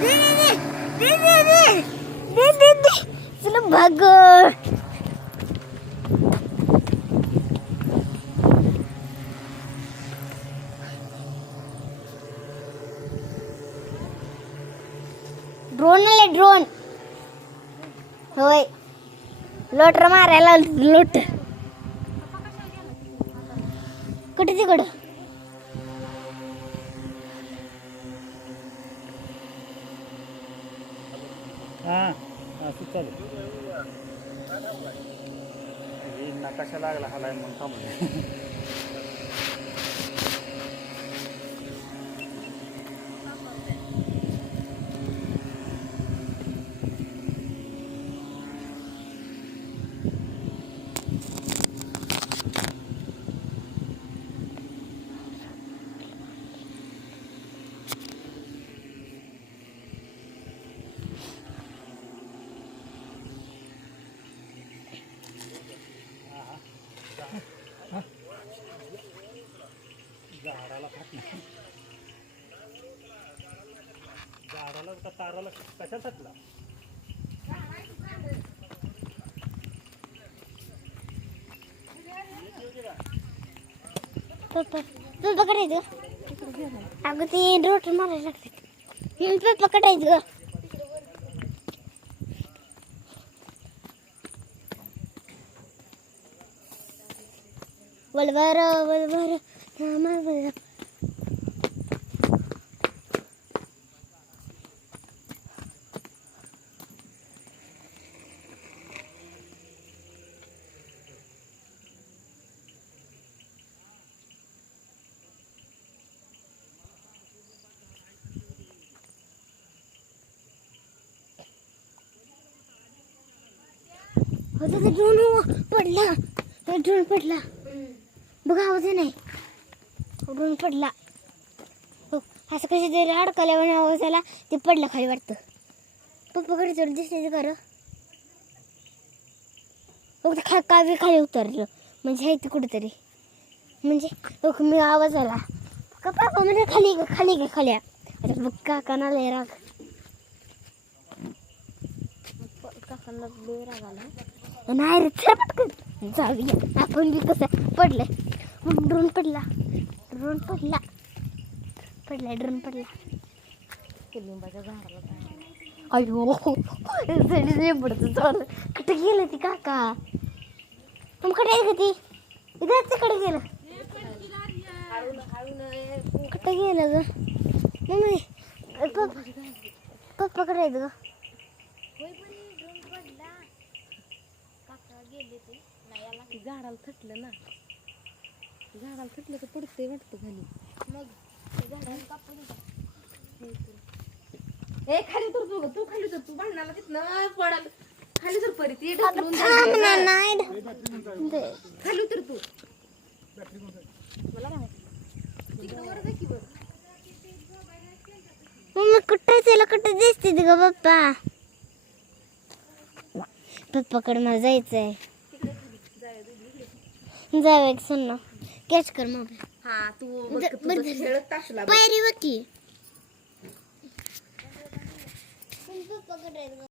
दे दे दे दे दे दे दे दे चलो भागो. ड्रोन आले ड्रोन. होय लोटर मारायला लोट. कुठे तिकडं असं चालू नकाशा लागला हलाय म्हणून थांबले. झाडाला खात नाही. झाडाला का ताराला कशा टाकला. पप्पा करायचं अगं ते रोटर मारायला लागते. पप्पा कटायचं ग. वलवर वलवर थांबा. ड्रोन पडला. ड्रोन पडला बघा आवाज नाही. ड्रोन पडला. हो असं कशी तरी अडकल्यावर आवाज आला ते पडला खाली वाटतं. पप्पाकडे चढ दिसते कर बघ कावी खाली उतरलं म्हणजे आहे ते कुठेतरी म्हणजे मी आवाज आला का पप्पा म्हणजे खाली खाली गे खाल्या. आता बघ काकांना लय राग. काकांना लय राग आला नाही रे चल पटकन जाऊया आपण बी कसं पडलंय. ड्रोन पडला. ड्रोन पडला पडला ड्रोन पडला. लिंबाच्या झाडाला अयो लिंबडचं झाड कुठं गेलं ती काका. तुमकडे आहे का ती तिकडे गेलं कुठं गेलं ग मम्मी. पप्पाकडे आहेत ग. झाडाला थटलं ना. झाडाला थटलं तर पडतंय वाटतं खाली. मग झाडाला कापून ए खाली तर तू खाली तर तू भांडणाला तिथनं पडाल खाली तर परी ती ढकलून खाली तर तू मला तिकडे वर जा की वर. मम्मी कुठं त्याला कुठं दिसते ग पप्पा. पप्पाकडे मला जायचंय. जाऊ एक सुन ना कॅच कर मग. हा तू खेळत तासला पायरी वकी.